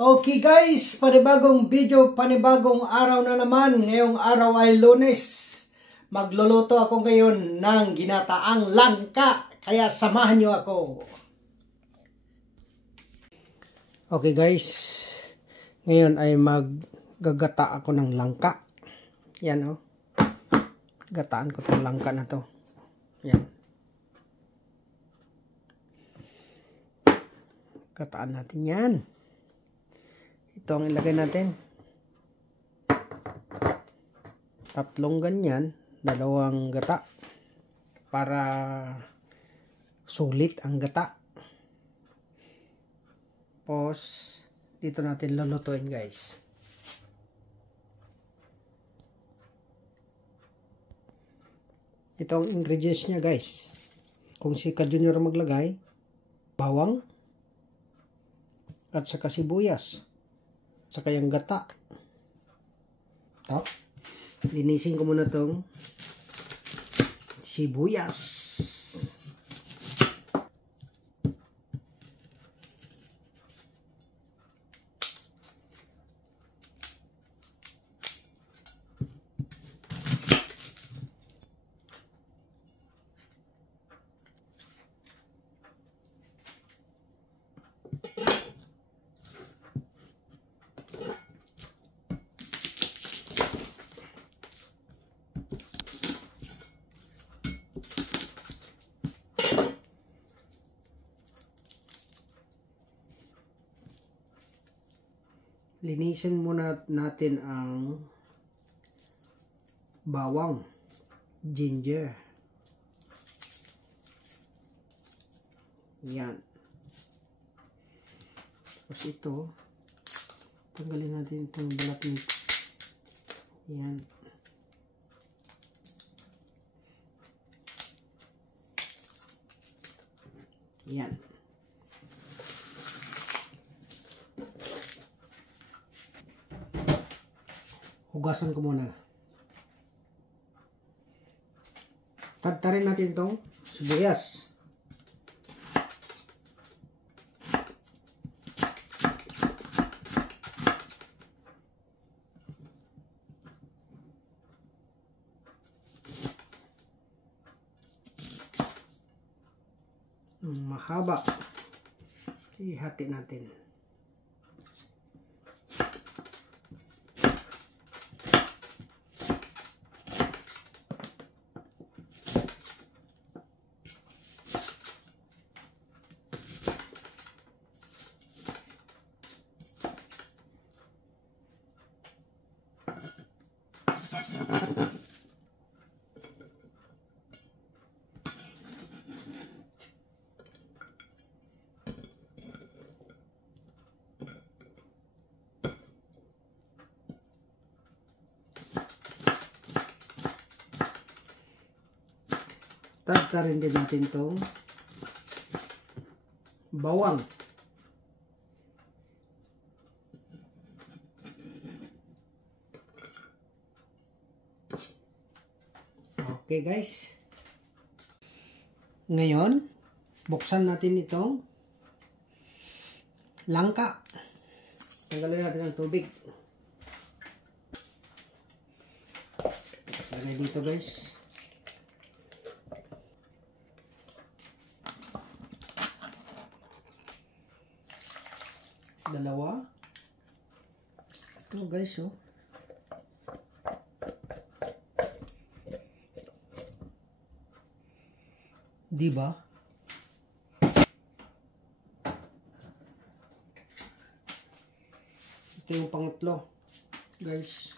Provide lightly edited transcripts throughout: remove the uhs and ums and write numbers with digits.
Okay guys, panibagong video, panibagong araw na naman. Ngayong araw ay Lunes. Magluluto ako ngayon ng ginataang langka. Kaya samahan niyo ako. Okay guys, ngayon ay maggagata ako ng langka. Yan oh. Gataan ko itong langka na to. Yan. Gataan natin yan. Ito ang ilagay natin. 3 ganyan, 2 gata para sulit ang gata. Tapos dito natin lulutuin guys. Ito ang ingredients niya guys. Kung si Ka Junior maglagay, bawang at saka sibuyas. Saka yung gata. Ito. Linisin ko muna itong sibuyas. Linisin muna natin ang bawang, ginger. Yan. Tapos ito, tanggalin natin itong balat nito. Yan. Yan. Hugasan ko muna. Tadtarin natin itong sibuyas. Mahaba. Ihati natin. Tadtarin din natin itong bawang. Okay guys. Ngayon, buksan natin itong langka. Tanggalin natin ang tubig. Lagay dito guys. Dalawa. Ito guys oh. Diba? Ito yung pangatlo. Guys.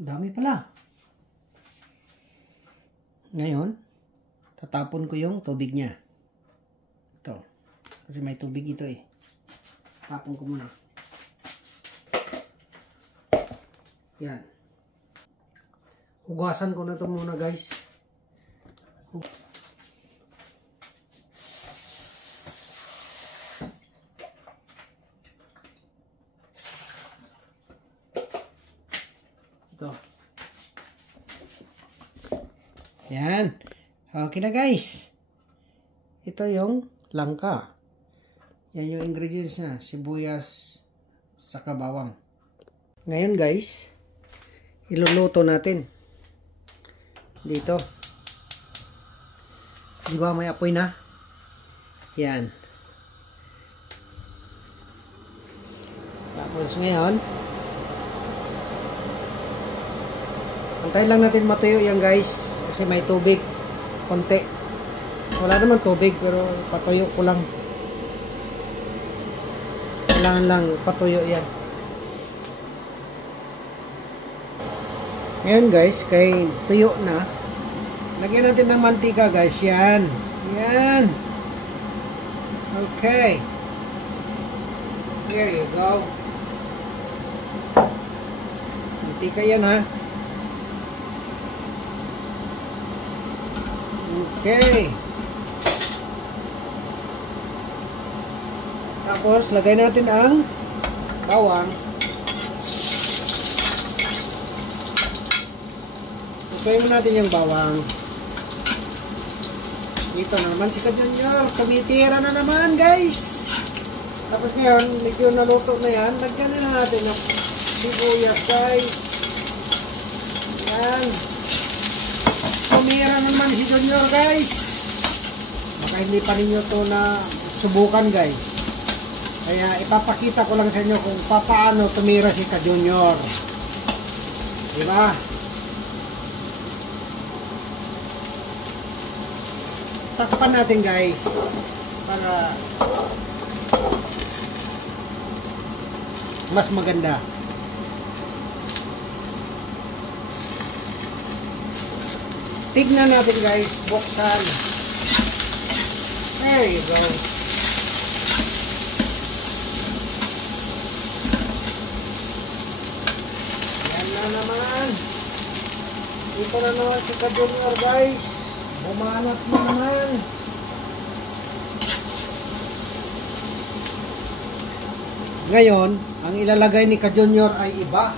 Dami pala. Ngayon, tatapon ko yung tubig niya. Ito. Kasi may tubig ito eh. Tapon ko muna. Yan. Hugasan ko na ito muna guys. Ito. Yan. Okay na guys. Ito yung langka. Yan yung ingredients niya, sibuyas, saka bawang. Ngayon guys, iluluto natin. Dito. Di ba may apoy na? Yan. Tapos ngayon, antayin lang natin matuyo yan guys. Kasi may tubig. Konti. Wala naman tubig pero patuyo ko lang. Kailangan lang patuyo yan. Ngayon guys, kay tuyo na, lagyan natin ng mantika guys. Yan. Yan. Okay. Here you go. Mantika yan ha. Okay. Tapos, lagay natin ang bawang. Lagay mo natin yung bawang. Dito na naman si Ka-Junior. Tumitira na naman, guys. Tapos ngayon, medyo naluto na yan. Lagyan na natin ng sibuyas, guys. Yan. Tumira naman si Junior, guys. Baka hindi pa ninyo to na subukan, guys. Kaya ipapakita ko lang sa inyo kung paano tumira si Ka-Junior. Diba? Takpan natin guys. Para mas maganda. Tignan natin guys. Buksan. There you go. Naman ito na naman si Ka-Junior guys, bumanat na naman. Ngayon ang ilalagay ni Ka-Junior ay iba.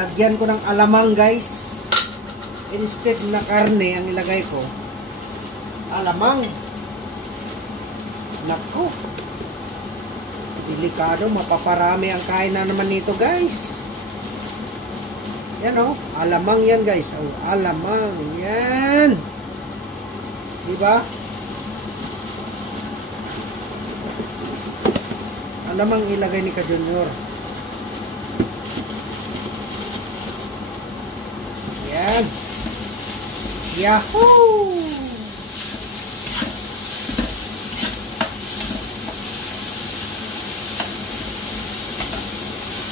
Lagyan ko ng alamang guys, instead na karne ang ilagay ko, alamang. Nako, delikado, mapaparami ang kain na naman nito guys. Yan o, alamang yan guys. Oh, alamang. Yan. Diba? Alamang ilagay ni Ka-Junior. Yan. Yahoo!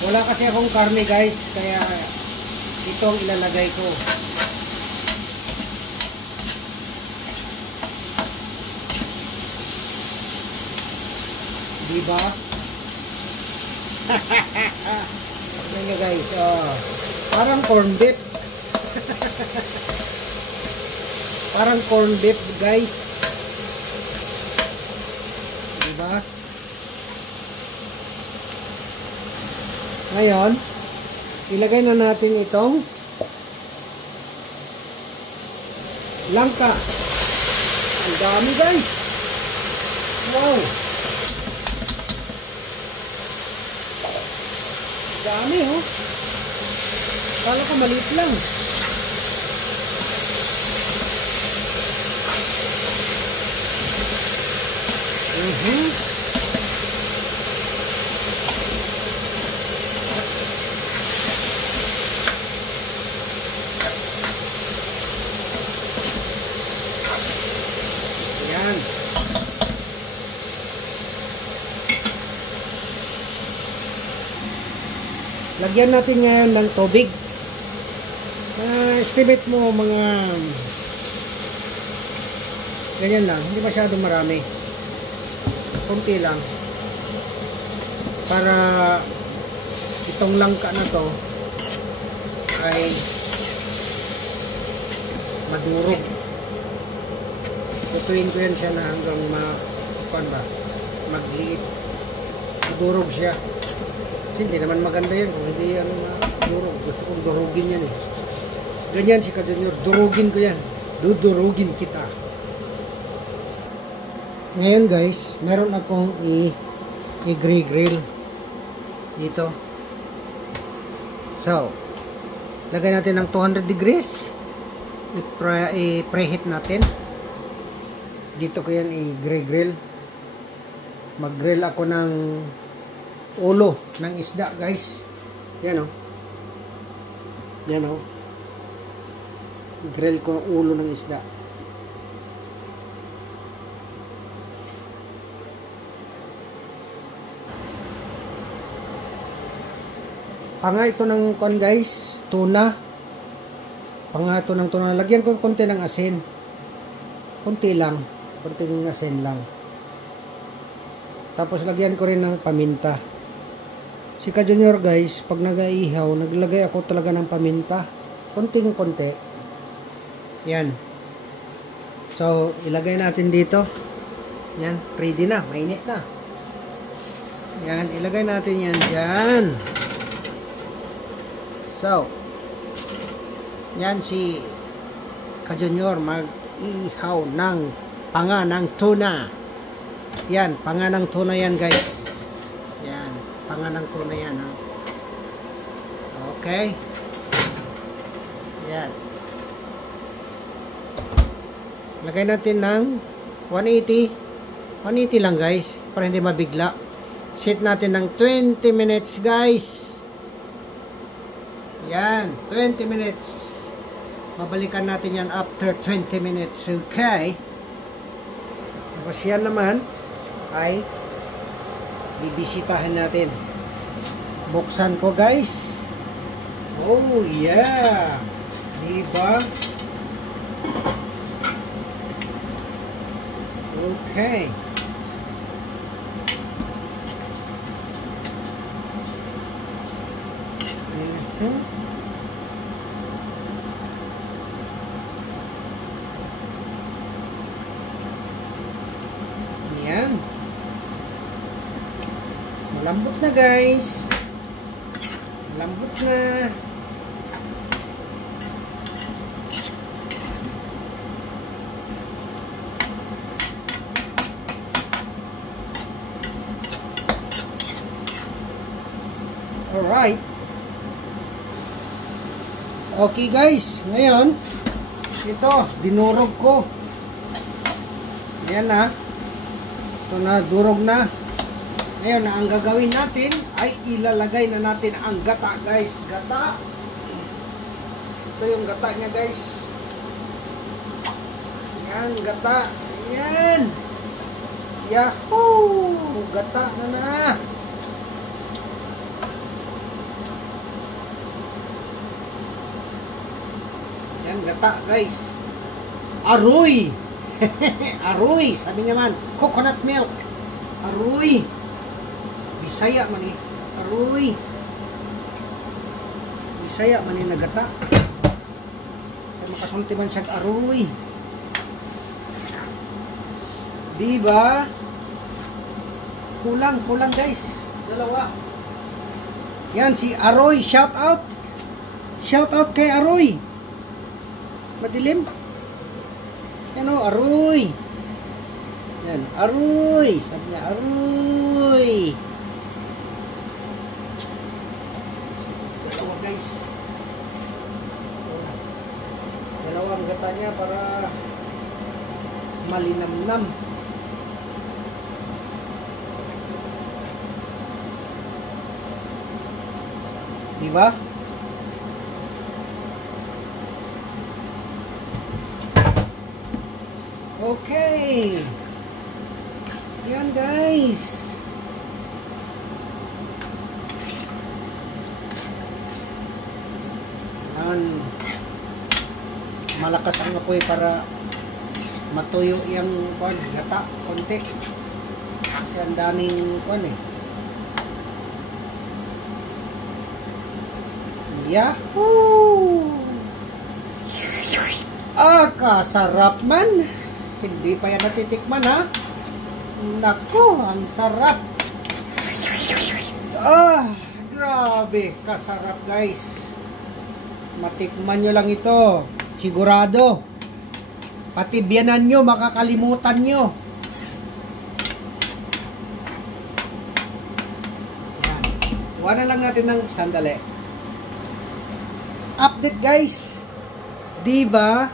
Wala kasi akong karne guys, kaya ito ang ilalagay ko. Diba? Tignan nyo guys. Oh. Parang corn beef. Parang corn beef guys. Diba? Ngayon, ilagay na natin itong langka. Ang dami guys. Wow. Dami oh. Kala ko maliit lang. Yan. Lagyan natin ngayon ng tubig. Estimate mo mga ganyan lang, hindi masyadong marami. Kunti lang. Para itong langka na to ay madurog. Tutuin ko yan siya na hanggang magliit. Madurog siya. Kasi hindi naman maganda yan kung hindi yan madurog. Gusto kong durugin yan eh. Ganyan si Ka-Junior, durugin ko yan. Dudurugin kita. Ngayon guys, meron akong i-grill dito. So, lagay natin ng 200 degrees. I-preheat natin. Dito ko yan i-grill. Mag-grill ako ng ulo ng isda guys. Yan o. Yan o. Grill ko ng ulo ng isda. Panga ito ng kon guys, tuna. Panga ito ng tuna. Lagyan ko konti ng asin. Konti lang. Konting asin lang. Tapos lagyan ko rin ng paminta. Si Ka Junior guys, pag nag-iihaw, naglagay ako talaga ng paminta. Konting-konti. Yan. So, ilagay natin dito. Yan, ready na. Mainit na. Yan, ilagay natin yan dyan. So, yan si Ka Junior mag-ihaw ng panga ng tuna. Yan, panga ng tuna yan guys. Yan, panga ng tuna yan. Ha? Okay. Yan. Lagay natin ng 180. 180 lang guys, para hindi mabigla. Set natin ng 20 minutes guys. Yan, 20 minutes. Babalikan natin yan after 20 minutes. Okay. Tapos yan naman ay bibisitahin natin. Buksan ko guys. Oh yeah. Diba? Okay. Yan. Malambot na guys. Malambot na. Alright. Okay guys, ngayon ito, dinurog ko. Ayan na. Ito na, durog na. Ngayon, ang gagawin natin ay ilalagay na natin ang gata guys. Gata. Ito yung gata niya guys. Ayan, gata. Ayan. Yahoo! Gata na na. Ayan, gata guys. Aroy! Aroy, sabi niya man, coconut milk. Aroy. Bisaya man eh. Aroy. Bisaya man eh nagata. Kaya makasulti man siya aroy. Diba? Kulang guys. Dalawa. Yan si Aroy, shout out. Shout out kay Aroy. Madilim. Yan o, Aroy. Yan, Aroy. Sabi niya, Aroy. Dalawa guys. Dalawang gata niya para malinamnam. Diba? Okay. Yan guys. Yan. Malakas ang apoy para matuyo yung gata konti. Kasi ang daming eh. Yahoo! Kasarap man. Hindi pa yan natitikman ha. Naku, ang sarap. Grabe, kasarap guys. Matikman nyo lang ito. Sigurado. Pati biyanan nyo, makakalimutan nyo. Gawa na lang natin ng sandali. Update guys. Diba?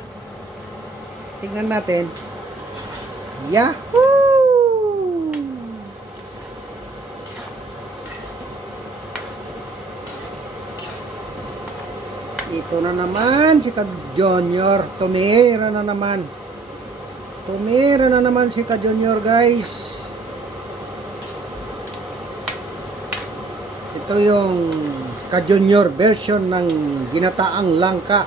Tingnan natin. Yahoo! Ito na naman si Ka-Junior. Tumira na naman. Tumira na naman si Ka-Junior guys. Ito yung Ka-Junior version ng ginataang langka.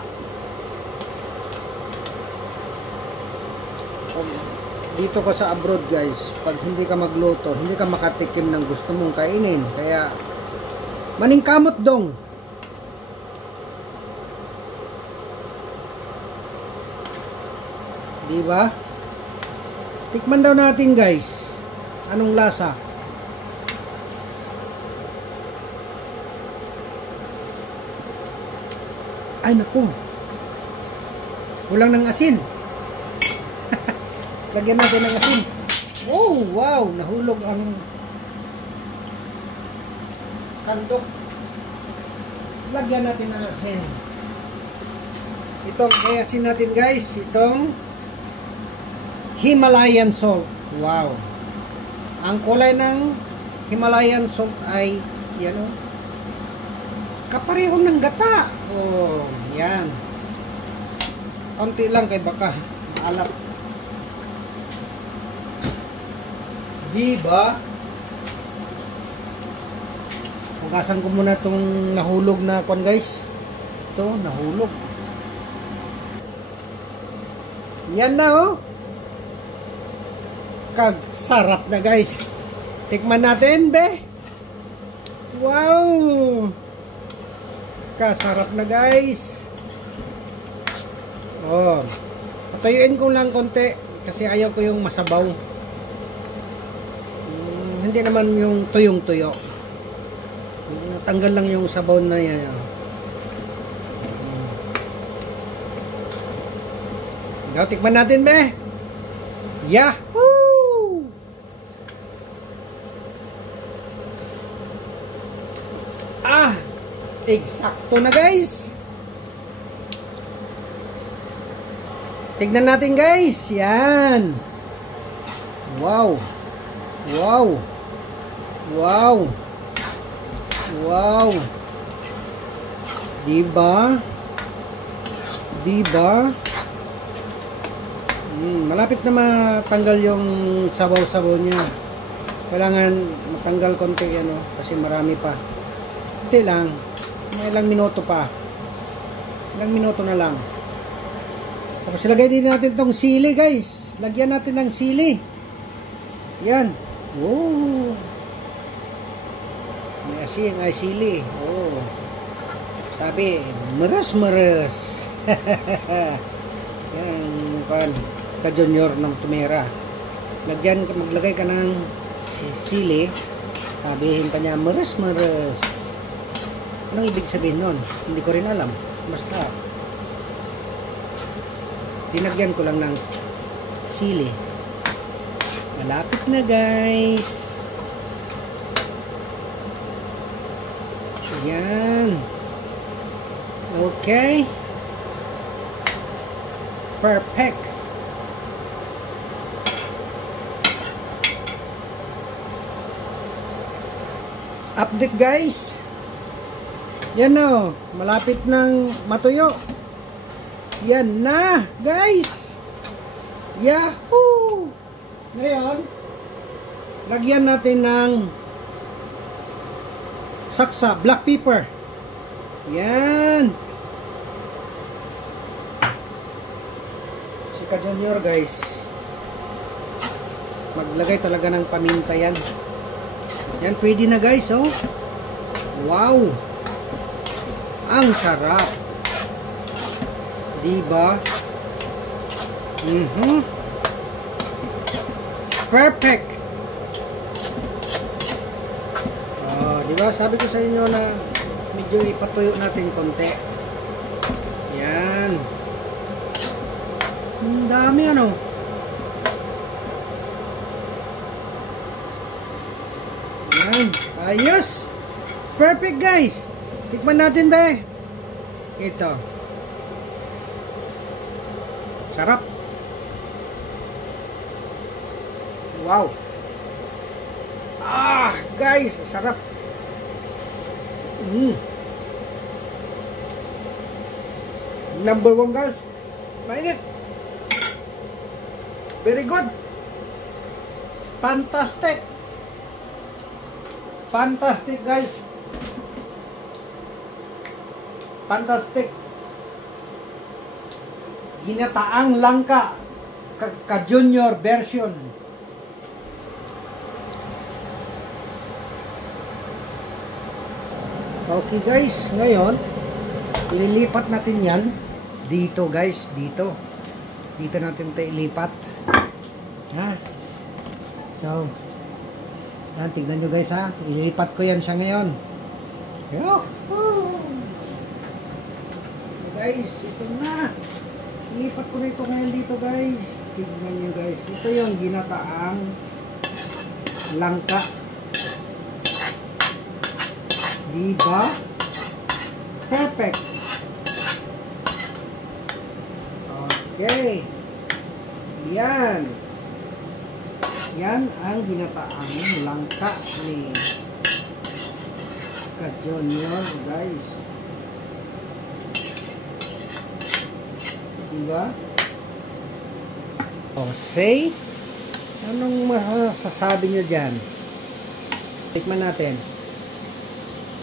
Dito ka sa abroad guys, pag hindi ka magluto, hindi ka makatikim ng gusto mong kainin. Kaya maningkamot dong. Diba? Tikman daw natin guys. Anong lasa? Ay naku. Kulang ng asin. Lagyan natin ng asin. Oh, wow! Nahulog ang sandok. Lagyan natin ng asin. Itong asin natin guys. Itong Himalayan salt. Wow! Ang kulay ng Himalayan salt ay yan o. Kapareho ng gata. Oh, yan. Konti lang kay baka maalat. Diba? Hugasan ko muna itong nahulog na kon guys. Ito, nahulog. Yan na oh. Kagsarap na guys. Tikman natin be. Wow! Kasarap na guys. Oh. Patayuin ko lang konti kasi ayaw ko yung masabaw. Hindi naman yung tuyong-tuyo. Tanggal lang yung sabaw na yan. Ikaw, tikman natin be. Yahoo! Ah! Eksakto na guys. Tignan natin guys. Yan. Wow. Wow. Wow. Wow. Diba? Diba? Malapit na matanggal yung sabaw-sabaw niya. Kailangan matanggal konti ano kasi marami pa. Konti lang. May ilang minuto pa. Ilang minuto na lang. Tapos ilagay din natin tong sili guys. Lagyan natin ng sili. Yan. Oh. May asin ay sili. Oh. Sabi, maras-maras. Yan, kan Ka-Junior ng tumira. Maglagay ka ng sili. Sabihin ka niya, maras-maras. Anong ibig sabihin nun? Hindi ko rin alam. Basta dinagyan ko lang ng sili. Malapit na guys. Ayan. Okay. Perfect. Update guys. Yan o. Malapit ng matuyo. Yan na guys. Yahoo! Ngayon, lagyan natin ng saksa, black pepper. Yan. Si Ka-Junior guys, maglagay talaga ng paminta yan. Yan, pwede na guys, oh. Wow! Ang sarap. Diba? Perfect. Oh, di ba? Sabi ko sa inyo na medyo ipatuyo natin konti. Yan. Ang dami ano. Yan. Ayos. perfect guys. Tikman natin ba? Ito. Sarap. Wow. Guys, sarap. Number 1 guys. Mainit. Very good. Fantastic. Fantastic guys. Fantastic. Ginataang langka. Ka-junior version. Okay guys, ngayon ililipat natin yan dito guys, dito natin ito ilipat, ha. So yan, tignan nyo guys ha, ililipat ko yan siya ngayon. Guys, ito na, ilipat ko na ito ngayon dito guys. Tignan nyo guys, ito yung ginataang langka. Diba? Perfect. Okay. Yan. Yan ang ginataang langka ni ka-junior guys. Diba? Say, anong masasabi nyo dyan? Tikman natin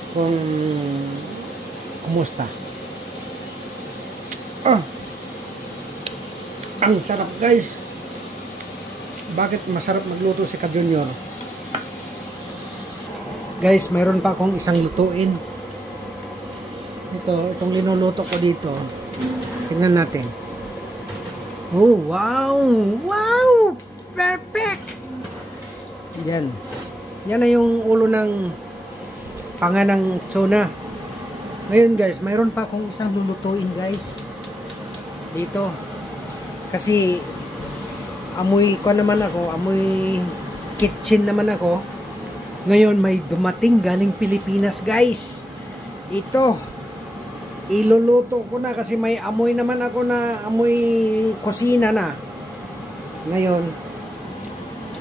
kung kumusta. Ang sarap guys. Bakit masarap magluto si ka-junior? Guys, mayroon pa akong isang lutuin. Itong linuluto ko dito. Tingnan natin. Oh, wow! Wow! Perfect! Yan. Yan na yung ulo ng panga ng tuna. Ngayon guys, mayroon pa akong isang lulutuin guys. Dito. Kasi amoy ko naman ako, amoy kitchen naman ako. Ngayon may dumating galing Pilipinas guys. Ito. Iluluto ko na kasi may amoy naman ako na amoy kusina na. Ngayon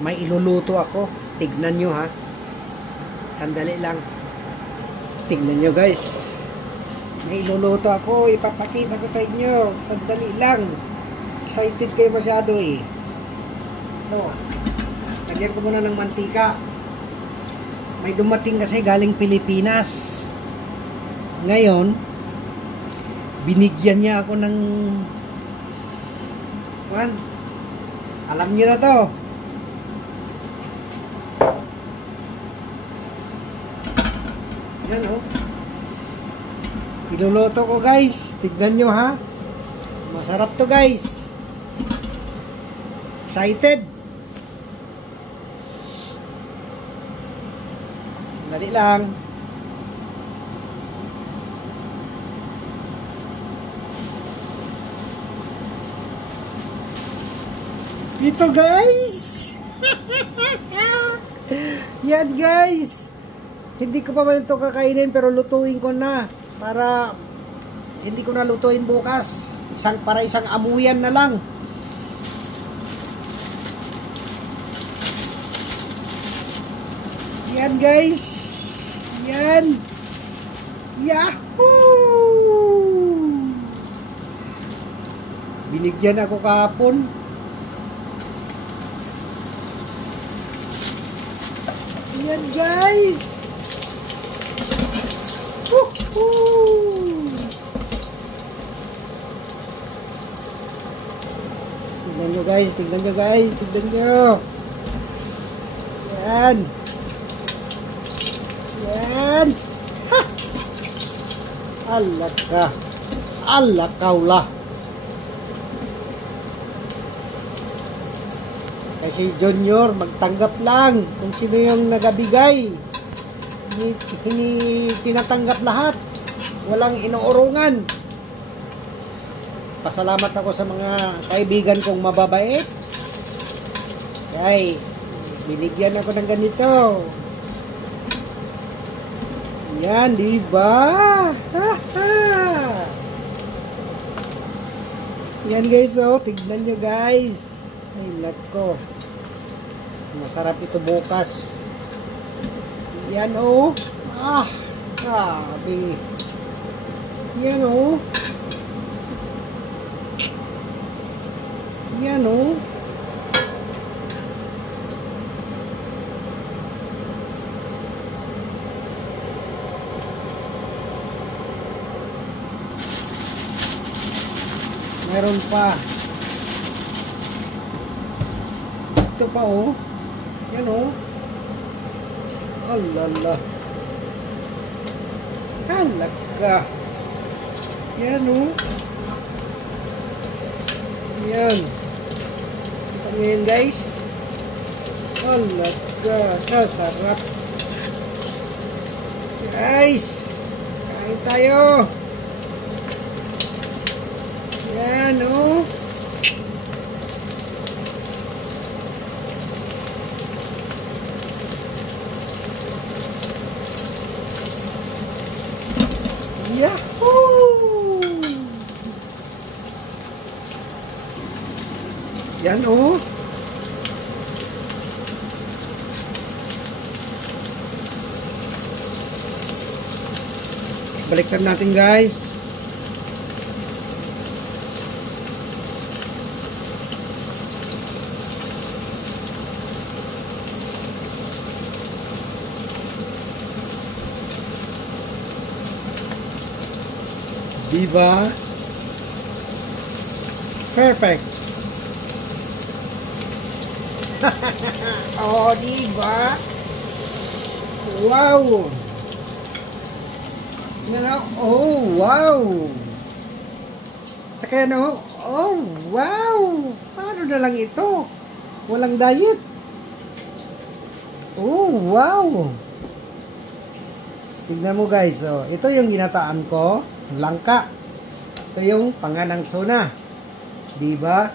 may iluluto ako. Tignan nyo ha. Sandali lang. Tignan nyo guys. May iluluto ako. Ipapakita ko sa inyo. Sandali lang. Excited kayo masyado eh. Ito. Lagyan ko muna ng mantika. May dumating kasi galing Pilipinas. Ngayon, binigyan niya ako ng alam niyo na to. Yan o. Iluluto ko guys. Tignan nyo ha. Masarap to guys. Excited. Dali lang. Ito guys. Yan guys. Hindi ko pa man ito kakainin pero lutuin ko na para hindi ko na lutuin bukas. Para isang amuyan na lang. Yan guys. Yan. Yahoo! Binigyan ako kahapon. Yan guys. Woohoo! Tignan nyo guys, tignan nyo guys, tignan nyo. Yan. Yan. Ha! Alaka. Alakawla. Kasi Junior, magtanggap lang kung sino yung nagabigay. Hindi tinatanggap lahat. Walang inuurungan. Pasalamat ako sa mga kaibigan kong mababait. Kaya binigyan ako ng ganito. Yan, di ba? Yan guys, oh, tignan nyo guys. Ay, nako. Masarap ito bukas. Yan, oh. Grabe. Yan, oh. Yan, oh. Meron pa. Ito pa, oh. Yan, oh. Alala. Halaka. Yan, oh. Yan. Ito mo yan, guys. Alaka. Kasarap. Guys. Kain tayo. Yan, oh. Yahoo! Yan, oh. Balikan natin, guys. Diba? Perfect. Oh, diba? Wow. Oh, wow. Saka ano? Oh, wow. Paano na lang ito? Walang diet. Oh, wow. Tignan mo guys, oh. Ito yung ginataan ko, langka. Ito yung panganang tuna. Diba?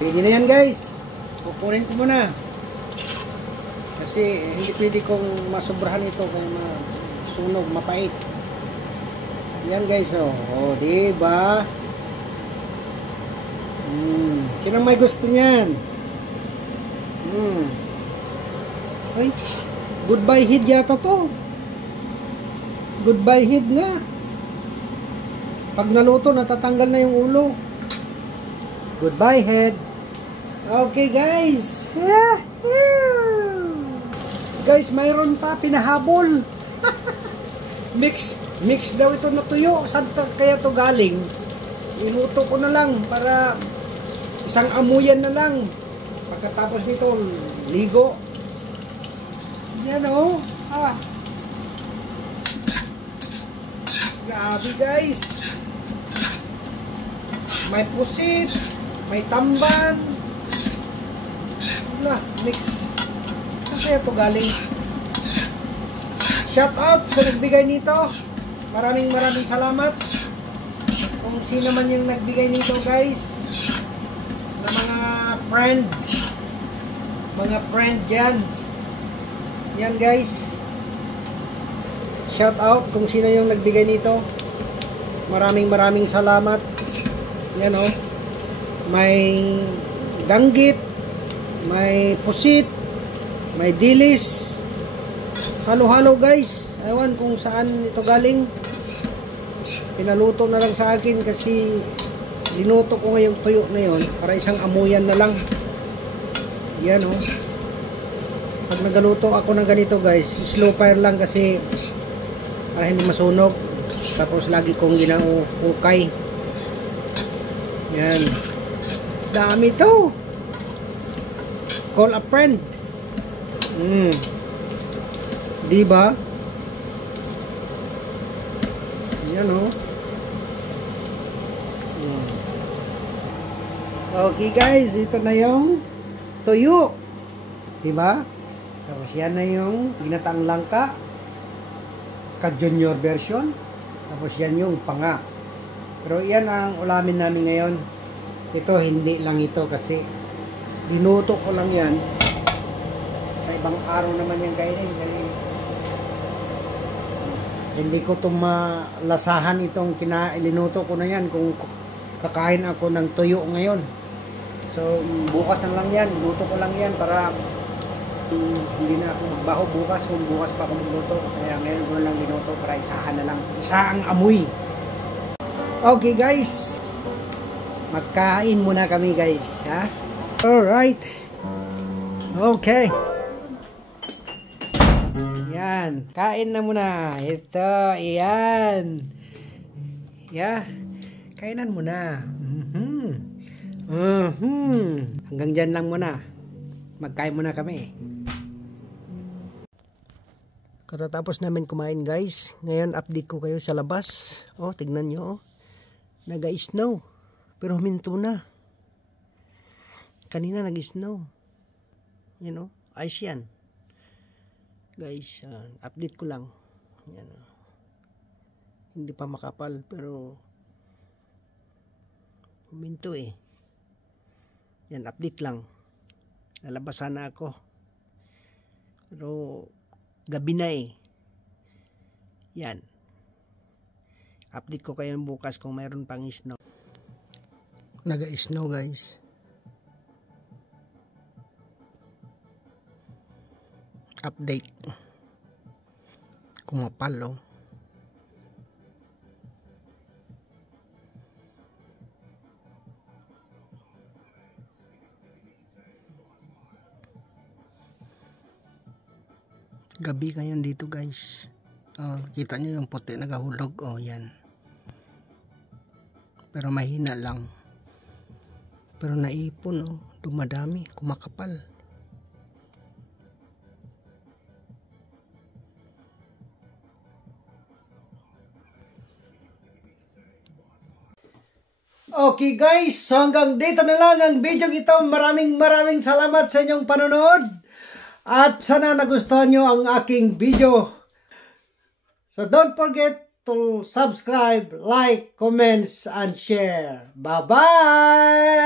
Pwede na yan guys. Kukunin ko muna. Kasi hindi pwede kong masobrahan ito kung masunog, mapait. Yan guys, oh. Oh, diba? Sino may gusto niyan? Ay, goodbye head yata to. Goodbye head nga. Pag naluto, natatanggal na yung ulo. Goodbye head. Okay guys. Guys, mayroon pa pinahabol. Mix daw ito na tuyo. Saan kaya to galing? Iluto ko na lang para isang amuyan na lang. Pagkatapos nito, ligo. Yan o. Grabe guys. May pusit. May tamban. Mix. Saan kaya ito galing? Shout out sa nagbigay nito. Maraming salamat. Kung sino man yung nagbigay nito guys. Na mga friend dyan. Yan guys. Shout out kung sino yung nagbigay nito. Maraming salamat. Yan oh. May danggit, may pusit, may dilis. Halo-halo guys. Ewan kung saan ito galing. Pinaluto na lang sa akin kasi linuto ko ngayong tuyo na yon para isang amuyan na lang. Yan oh. Pag nagaluto ako ng ganito guys, slow fire lang kasi para hindi masunog. Tapos lagi kong ginauukay. Yan. Dami to. Call a friend. Diba? Yan oh. Okay guys, ito na yung tuyo. Diba? Tapos yan na yung ginataang langka. Ka-junior version. Tapos yan yung panga. Pero yan ang ulamin namin ngayon. Ito hindi lang ito kasi linuto ko lang yan. Sa ibang araw naman yung kainin. Kasi Hindi ko to malasahan itong ilinuto ko na yan kung kakain ako ng tuyo ngayon. So bukas na lang yan, luto ko lang yan para hindi na ako magbaho bukas kung bukas pa ako magluto. Kaya ngayon ko na lang linuto para isahan na lang. Isaang amoy. Okay guys, magkain muna kami guys, ha? Alright. Okay. Yan, kain na muna. Ito, yan. Yeah. Kainan muna. Hanggang dyan lang muna. Magkain muna kami. Katatapos namin kumain guys. Ngayon update ko kayo sa labas. Oh, tignan nyo. Oh. Nag-snow. Pero huminto na. Kanina nag-snow. You know, ice yan. Guys, update ko lang. Yan. Hindi pa makapal pero huminto eh. Yan, update lang. Lalabas sana ako. Pero gabi na eh. Yan. Update ko kayo bukas kung mayroon pang snow. Naga-snow guys. Update. Kumapal oh. Gabi ngayon dito guys. Kita nyo yung puti nagahulog. Oh yan. Pero mahina lang. Pero naipon oh. Dumadami. Kumakapal. Okay guys, so hanggang dito na lang ang video ito. Maraming salamat sa inyong panonood. At sana nagustuhan nyo ang aking video. So don't forget to subscribe, like, comments, and share. Bye-bye!